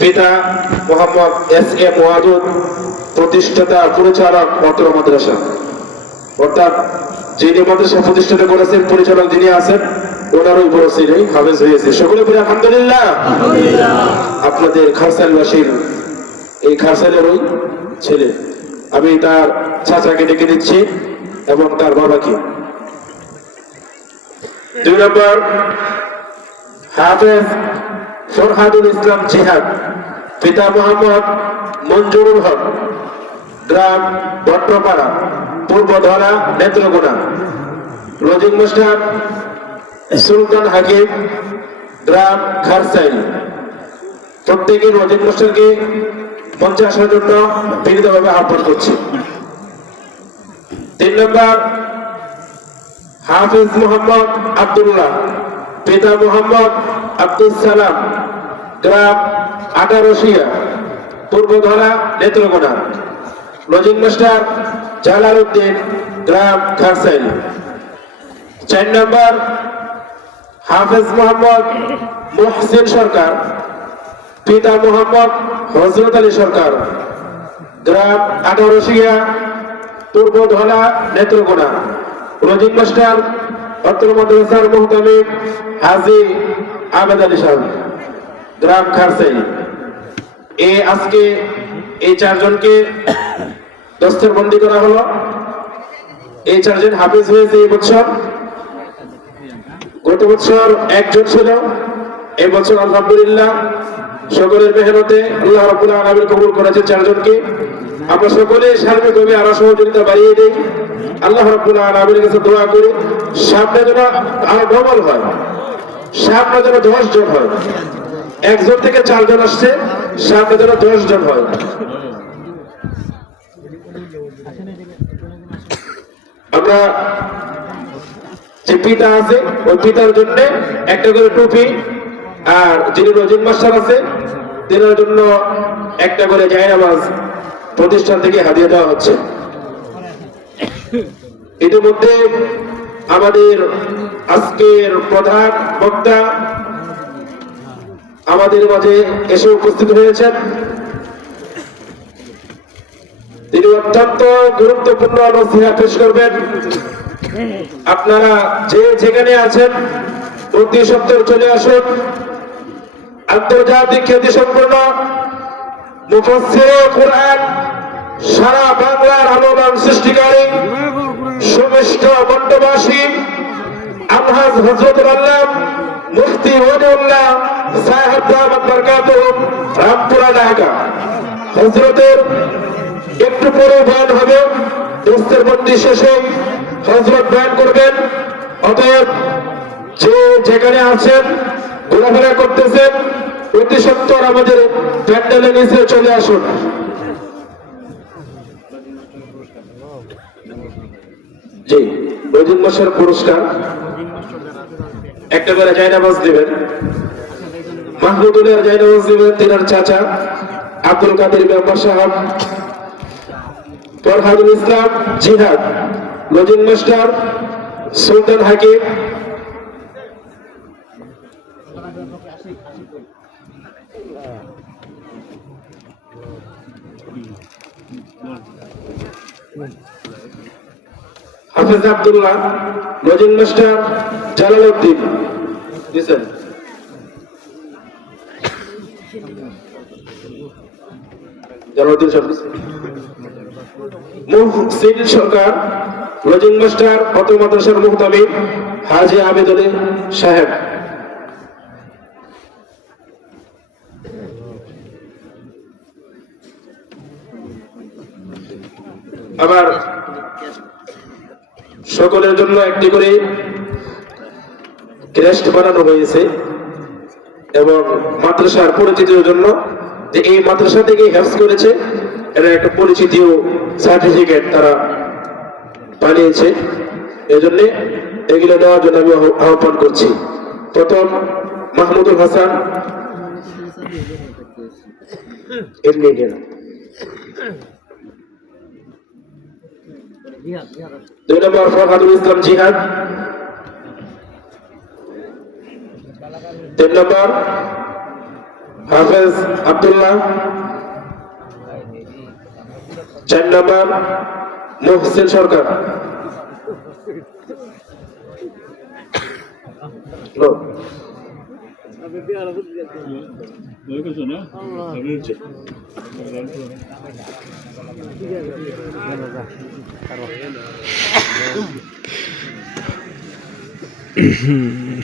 পিতা Mohammad S A Wadud, প্রতিষ্ঠাতা পরিচালক অত্র মাদ্রাসা। অর্থাৎ যিনি মাদ্রাসা প্রতিষ্ঠাতা করেছেন, পরিচালক যিনি আছেন, ওনার উপর ছিলেন হাফেজ হয়েছে। সকলে বলে আলহামদুলিল্লাহ। আপনাদের খারসালবাসীর এই খারসালের ওই ছেলে, আমি তার চাচাকে ডেকে দিচ্ছি এবং তার বাবাকে। 2 নম্বর হাফেজ ফরহাদুল ইসলাম জিহাদ, পিতা মোহাম্মদ মঞ্জুরুল হক, গ্রাম ভট্টপাড়া, পূর্বধলা, নেত্রকোনা। লজিং মাস্টার সুলতান হাকিম, গ্রাম খারসাইল। প্রত্যেকের লজিং মাস্টারকে 50,000 জন্য বিনীতভাবে আহ্বান করছি। 3 নম্বর হাফিজ মোহাম্মদ আব্দুল্লাহ, পিতা মোহাম্মদ আব্দুল সালাম, গ্রাম আটারশিয়া, পূর্বধলা, নেত্রকোনা। লজিং মাস্টার জালাল উদ্দিন, গ্রাম খারসাইল। 4 নম্বর হাফেজ মোহাম্মদ মুহসিন সরকার, পিতা মোহাম্মদ হযরত আলী সরকার, গ্রাম আটারশিয়া, পূর্বধলা, নেত্রকোনা। লজিং মাস্টার অত্র মাদ্রাসার মুহতামিম হাজী আবেদ আলী সাহেব, গ্রাম খারসাইল। আজকে এই 4 জনকে দস্তরবন্দি করা হলো। এই 4 জন হাফেজ হয়েছে এই বছর। গত বছর 1 জন ছিল, এই বছর আলহামদুলিল্লাহ সকলের মেহনতে আল্লাহ রাব্বুল আলামিন কবুল করেছে 4 জনকে। আমরা সকলে সার্বিকভাবে আরো সহযোগিতা বাড়িয়ে দিই। আল্লাহ রাব্বুল আলামিনের কাছে দোয়া করি সামনে যেন আরো ডবল হয়, সামনে যেন 10 জন হয়। 1 জন থেকে 4 জন আসছে, সামনে যেন 10 জন হয়। আমরা যে পিতা আছে ওই পিতার জন্য একটা করে টুপি, আর যিনি লজিং মাস্টার আছে তিনার জন্য একটা করে জায়নামাজ প্রতিষ্ঠান থেকে হাদিয়া দেওয়া হচ্ছে। ইতিমধ্যে আমাদের আজকের প্রধান বক্তা আমাদের মাঝে এসে উপস্থিত হয়েছেন। তিনি অত্যন্ত গুরুত্বপূর্ণ নসিহত পেশ করবেন। আপনারা যে যেখানে আছেন অতি সত্বর চলে আসুন। আন্তর্জাতিক খ্যাতি সম্পন্ন মুফাসসিরে কুরআন, সারা বাংলার আলোড়ন সৃষ্টিকারী সুমিষ্ট বন্টবাসী আলহাজ হযরতুল আল্লাহ মুফতি ওয়ালিউল্লাহ সাহেব দামাত বরকাতুহু রামপুরা ঢাকা। হযরতের একটু পরে বয়ান হবে, দস্তরবন্দি শেষে হযরত বয়ান করবেন। অতএব যে যেখানে আছেন, ঘোরাফেরা করতেছেন, অতি সত্বর আমাদের প্যান্ডেলের নিচে চলে আসুন। জি, লজিং মাস্টার পুরস্কার একটা করে জায়নামাজ দিবেন। মাহমুদুলের জায়নামাজ দিবেন তিনার চাচা আব্দুল কাদের মেম্বার সাহেব। ফরহাদুল ইসলাম জিহাদ, লজিং মাস্টার সুলতান হাকিম। হাফেজ আব্দুল্লাহ, লজিং মাস্টার জালাল উদ্দিন। মুহসিন সরকার, লজিং মাস্টার অত্র মাদ্রাসার মুহতামিম হাজী আবেদ আলী সাহেব। আবার সকলের জন্য একটি করে ক্রেস্ট বানানো হয়েছে এবং মাদ্রাসার পরিচিতির জন্য যে এই মাদ্রাসা থেকে হেফজ করেছে এটা একটা পরিচিতি ও সার্টিফিকেট তারা বানিয়েছে। এই জন্য এগুলো দেওয়ার জন্য আমি আহ্বান করছি। প্রথম মাহমুদুল হাসান, দুই নম্বর ফরহাদুল ইসলাম জিহাদ, 3 নম্বর হাফেজ আব্দুল্লাহ, 4 নম্বর মুহসিন সরকার। হুম